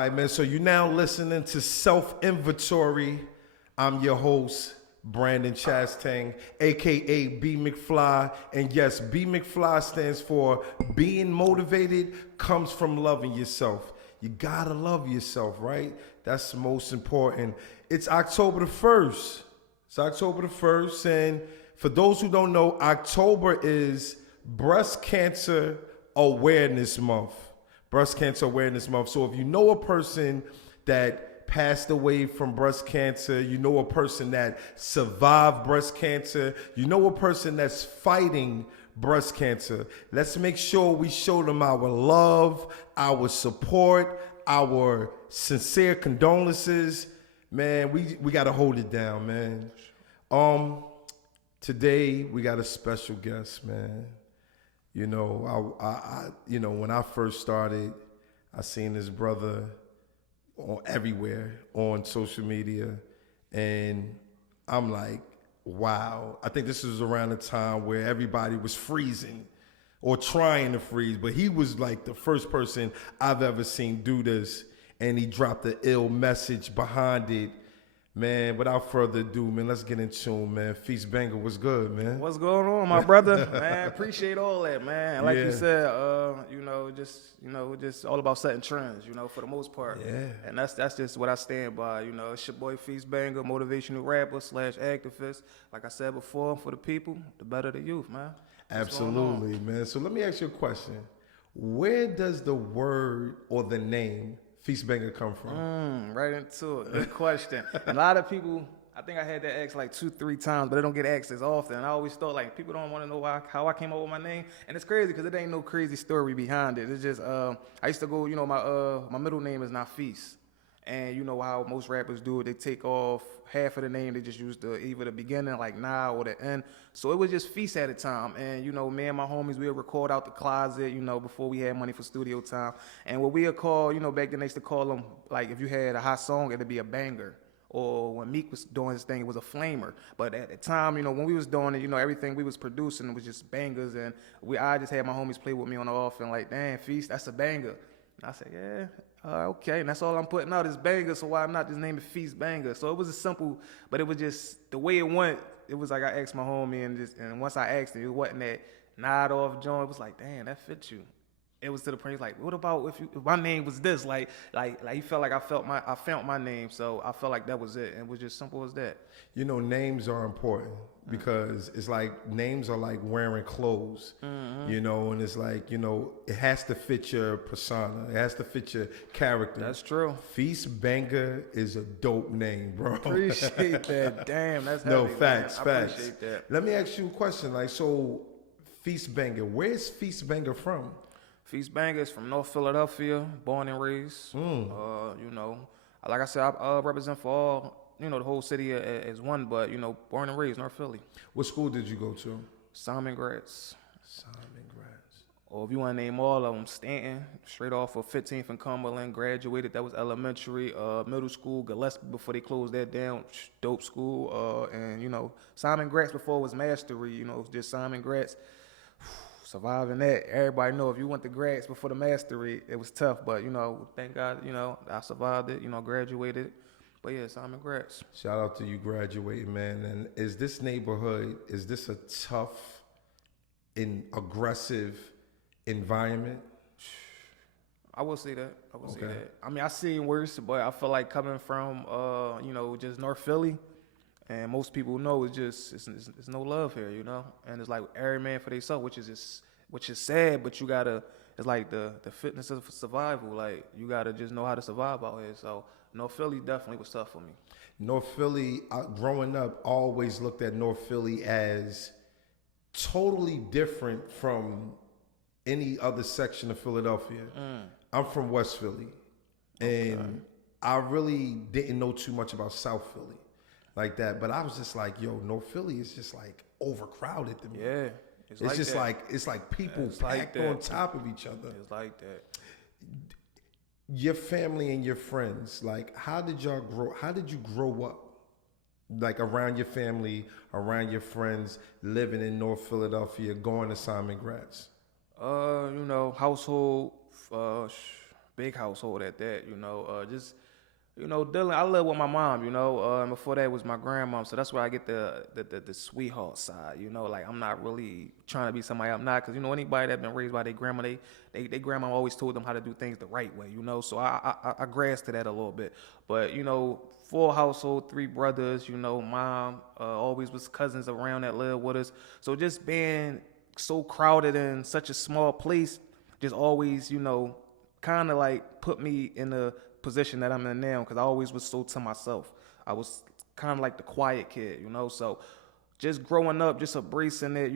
right, man. So you're now listening to Self Inventory. I'm your host, Brandan Chastang, aka B McFly. And yes, B McFly stands for being motivated comes from loving yourself. You gotta love yourself, right? That's the most important. It's October the 1st. It's October the 1st. And for those who don't know, October is Breast Cancer Awareness Month. Breast Cancer Awareness Month. So if you know a person that passed away from breast cancer, you know a person that survived breast cancer, you know a person that's fighting breast cancer, let's make sure we show them our love, our support, our sincere condolences. Man, we got to hold it down, man. Today we got a special guest, man. You know, when I first started, I seen this brother everywhere on social media, and I'm like, wow. I think this was around the time where everybody was freezing or trying to freeze, but he was like the first person I've ever seen do this, and he dropped the ill message behind it. Man, without further ado, man, let's get in tune, man. Fis Banga, what's good, man? What's going on, my brother? Man, appreciate all that, man. Like Yeah. you said, just all about setting trends, for the most part. Yeah. And that's just what I stand by. It's your boy Fis Banga, motivational rapper / activist. Like I said before, for the people, the better the youth, man. What's going on? Absolutely, man. So let me ask you a question. Where does the word or the name Fis Banga come from? Right into it. Good question. A lot of people, I think I had that asked like 2-3 times, but they don't get asked as often. And I always thought like people don't want to know how I came up with my name, and it's crazy because it ain't no crazy story behind it. It's just I used to go, my middle name is not Fis, and you know how most rappers do it. They take off half of the name. They just use either the beginning like nah or the end. So it was just Fis at the time, and me and my homies, we would record out the closet, before we had money for studio time. And what we would call, back then they used to call them, like if you had a hot song, it'd be a banger. Or when Meek was doing his thing, it was a flamer. But at the time, when we was doing it, everything we was producing was just bangers. And I just had my homies play with me on the off and like, damn, Fis, that's a banger. And I said, yeah, okay. And that's all I'm putting out is bangers, so why not just name it Fis Banga? So it was a simple, but it was just the way it went. It was like I asked my homie, and once I asked him, it wasn't that nod off joint. It was like, damn, that fits you. It was to the point like, what about if my name was this? Like he felt like I felt my name, so I felt like that was it, and it was just simple as that. Names are important because it's like names are like wearing clothes, and it's like, it has to fit your persona. It has to fit your character. That's true. Fis Banga is a dope name, bro. Appreciate that. Damn, that's heavy. No, facts, man. facts. I appreciate that. Let me ask you a question. Like, so Fis Banga, where's Fis Banga from? Fis Banga is from North Philadelphia, born and raised. Like I said, I represent for all, the whole city as one, but, born and raised North Philly. What school did you go to? Simon Gratz. Simon Gratz. Or if you want to name all of them, Stanton, straight off of 15th and Cumberland, graduated. That was elementary, middle school, Gillespie before they closed that down, dope school. And, Simon Gratz before it was Mastery, just Simon Gratz. Surviving that, everybody know if you went to grads before the mastery, it was tough. But thank God, I survived it. Graduated. But yeah, Simon Gratz. Shout out to you graduating, man. And is this neighborhood? Is this a tough, aggressive environment? I will say that. Say that. I mean, I seen worse, but I feel like coming from, just North Philly. And most people know it's no love here, and it's like every man for themselves, which is sad, but it's like the fitness of survival. Like you gotta just know how to survive out here. So North Philly definitely was tough for me. North Philly, growing up, always looked at North Philly as totally different from any other section of Philadelphia. I'm from West Philly, and I really didn't know too much about South Philly. Like that, but I was just like, yo, North Philly is just like overcrowded to me. Yeah, it's like people packed on top of each other. It's like that. Your family and your friends, like, how did you grow up? Like around your family, around your friends, living in North Philadelphia, going to Simon Gratz. Household Big household at that, just dealing. I live with my mom, and before that was my grandmom, so that's where I get the sweetheart side, like I'm not really trying to be somebody I'm not, because anybody that been raised by their grandma, they grandma always told them how to do things the right way, so I grasped to that a little bit, but full household, three brothers, mom always was cousins around that lived with us, so just being so crowded in such a small place, just always kind of like put me in a position that I'm in now, because I always was so to myself. I was kind of like the quiet kid, so just growing up, just embracing it,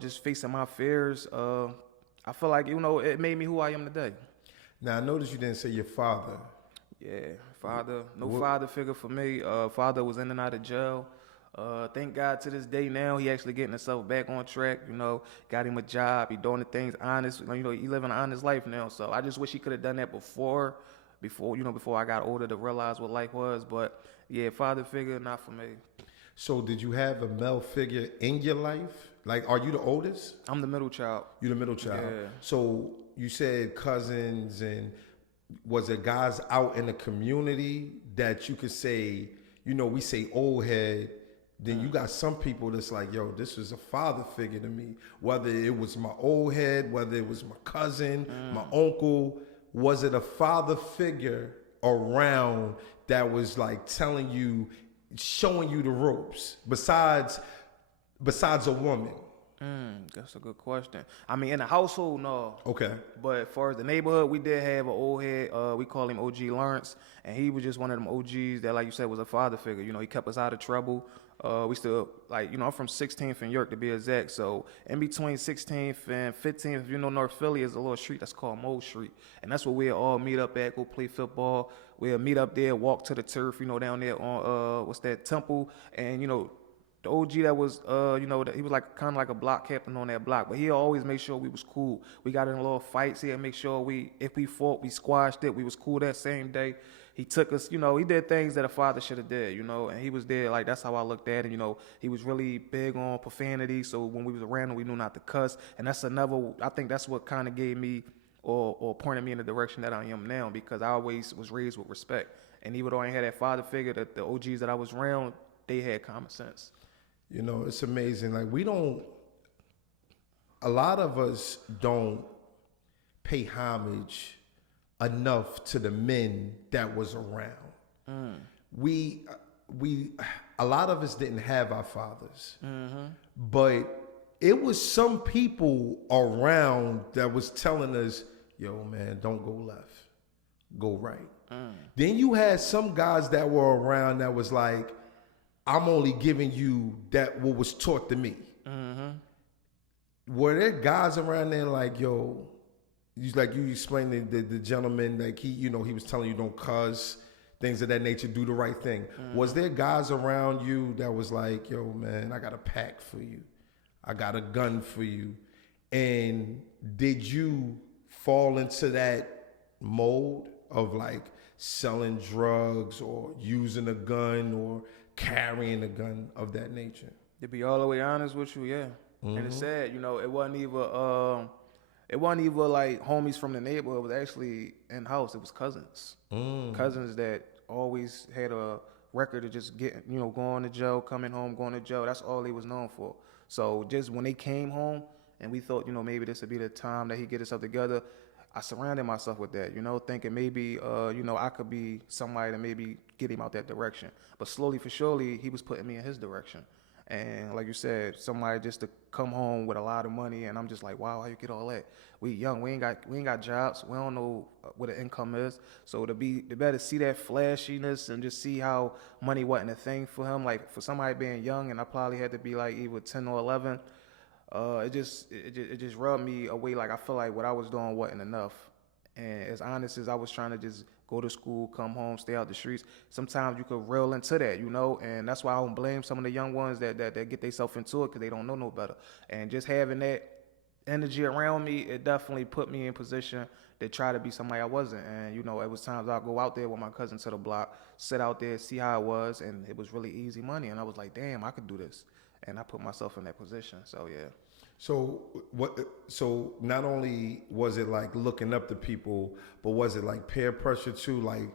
just facing my fears, I feel like it made me who I am today. Now I noticed you didn't say your father. Yeah, father figure for me. Father was in and out of jail. Thank God to this day now he actually getting himself back on track. Got him a job. He doing the things honest. He living an honest life now. So I just wish he could have done that before I got older to realize what life was. But yeah, father figure not for me. So did you have a male figure in your life? Like, are you the oldest? I'm the middle child. You're the middle child. Yeah. So you said cousins, and was there guys out in the community that you could say, we say old head, then you got some people that's like, yo, this was a father figure to me. Whether it was my old head, whether it was my cousin, my uncle, was it a father figure around that was like telling you, showing you the ropes besides a woman? That's a good question. I mean, in the household, no. Okay. But as far as the neighborhood, we did have an old head. We call him OG Lawrence, and he was just one of them OGs that, like you said, was a father figure. He kept us out of trouble. We still, I'm from 16th and York to be exact. So in between 16th and 15th, if you know North Philly, is a little street that's called Mole Street. And that's where we'll all meet up at, go play football. We'll meet up there, walk to the turf, down there on, Temple. And, the OG that was, he was like kind of like a block captain on that block, but he always made sure we was cool. We got in little fights. He'd make sure if we fought, we squashed it. We was cool that same day. He took us, he did things that a father should have did, and he was there. Like, that's how I looked at it. He was really big on profanity. So when we was around him, we knew not to cuss. And that's I think that's what kind of gave me or pointed me in the direction that I am now, because I always was raised with respect. And even though I ain't had that father figure, that the OGs that I was around, they had common sense. It's amazing. Like, a lot of us don't pay homage enough to the men that was around. A lot of us didn't have our fathers, but it was some people around that was telling us, yo, man, don't go left, go right. Then you had some guys that were around that was like, I'm only giving you that what was taught to me. Were there guys around there like, yo, like you explained the gentleman, like he was telling you don't cuss, things of that nature, do the right thing. Was there guys around you that was like, yo, man, I got a pack for you, I got a gun for you? And did you fall into that mold of like selling drugs or using a gun or carrying a gun of that nature? To be all the way honest with you, yeah. And it's sad, it wasn't even like homies from the neighborhood. It was actually in house. It was cousins, cousins that always had a record of just getting, going to jail, coming home, going to jail. That's all they was known for. So just when they came home, and we thought, maybe this would be the time that he get himself together, I surrounded myself with that, thinking maybe, I could be somebody to maybe get him out that direction. But slowly for surely, he was putting me in his direction. And like you said, somebody just to come home with a lot of money, and I'm just like, wow, how you get all that? We young, we ain't got jobs, we don't know what the income is. So to better see that flashiness and just see how money wasn't a thing for him. Like, for somebody being young, and I probably had to be like either 10 or 11. It just rubbed me away. Like, I feel like what I was doing wasn't enough. And as honest as I was trying to just go to school, come home, stay out the streets, sometimes you could reel into that, and that's why I don't blame some of the young ones that get themselves into it, because they don't know no better. And just having that energy around me, it definitely put me in position to try to be somebody I wasn't. And, it was times I'd go out there with my cousin to the block, sit out there, see how it was, and it was really easy money. And I was like, damn, I could do this. and I put myself in that position. So yeah. So what? So not only was it like looking up to people, but was it like peer pressure too? Like,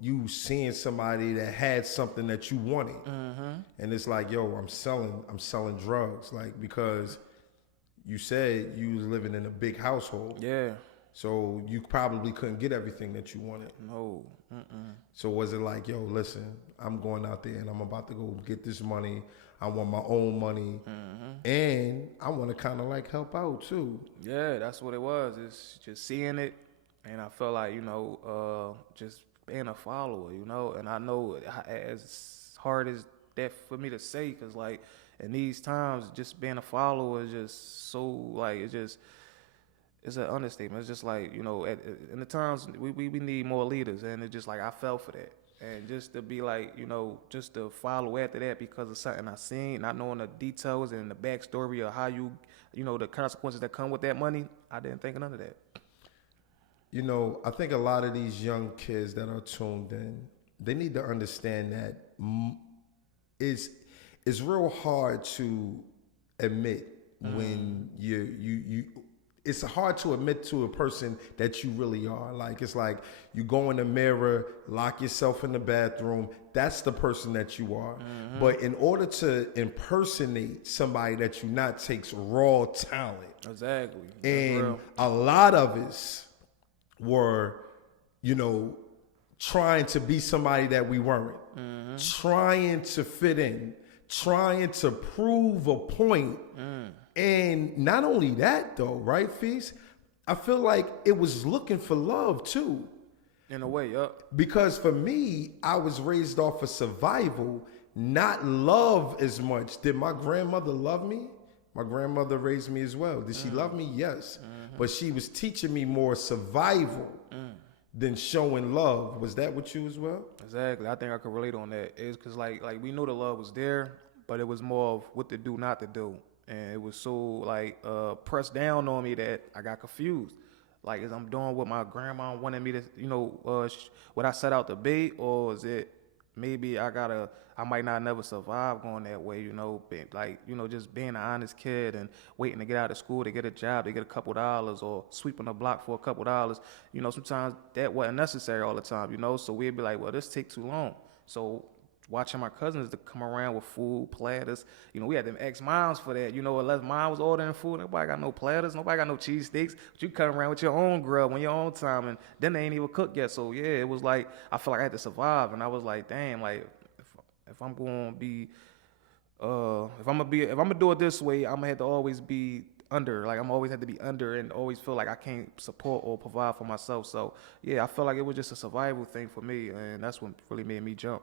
you seeing somebody that had something that you wanted, and it's like, yo, I'm selling drugs, like, because you said you was living in a big household, Yeah. so you probably couldn't get everything that you wanted. No. So was it like, yo, listen, I'm going out there and I'm about to go get this money. I want my own money, and I want to kind of like help out too. Yeah, that's what it was. It's just seeing it, and I felt like, just being a follower, and I know as hard as that for me to say, because like in these times, just being a follower is just so like it's an understatement. It's just like, in the times we need more leaders, and it's just like I fell for that. And just to be like, just to follow after that because of something I seen, not knowing the details and the backstory of how the consequences that come with that money, I didn't think of none of that. I think a lot of these young kids that are tuned in, they need to understand that it's real hard to admit when it's hard to admit to a person that you really are. Like, it's like you go in the mirror, lock yourself in the bathroom. That's the person that you are. But in order to impersonate somebody that you're not takes raw talent. Exactly. And a lot of us were, trying to be somebody that we weren't, trying to fit in, trying to prove a point. And not only that, though, right, Fis? I feel like it was looking for love, too. In a way, yup. Because for me, I was raised off of survival, not love as much. Did my grandmother love me? My grandmother raised me as well. Did she love me? Yes. But she was teaching me more survival than showing love. Was that with you as well? Exactly. I think I could relate on that. It's because like we knew the love was there, but it was more of what to do, not to do. And it was so like pressed down on me that I got confused. Like, is I'm doing what my grandma wanted me to, what I set out to be, or is it maybe I might not never survive going that way, just being an honest kid and waiting to get out of school to get a job, to get a couple dollars, or sweeping the block for a couple dollars. Sometimes that wasn't necessary all the time, so we'd be like, well, this take too long. So watching my cousins to come around with food, platters. We had them ex-moms for that. Unless mom was ordering food, nobody got no platters, nobody got no cheesesteaks. But you come around with your own grub on your own time, and then they ain't even cooked yet. So yeah, it was like I felt like I had to survive, and I was like, damn, like if I'm gonna be, if I'm gonna do it this way, I'm gonna have to always be under. Like I'm always have to be under, and always feel like I can't support or provide for myself. So yeah, I felt like it was just a survival thing for me, and that's what really made me jump.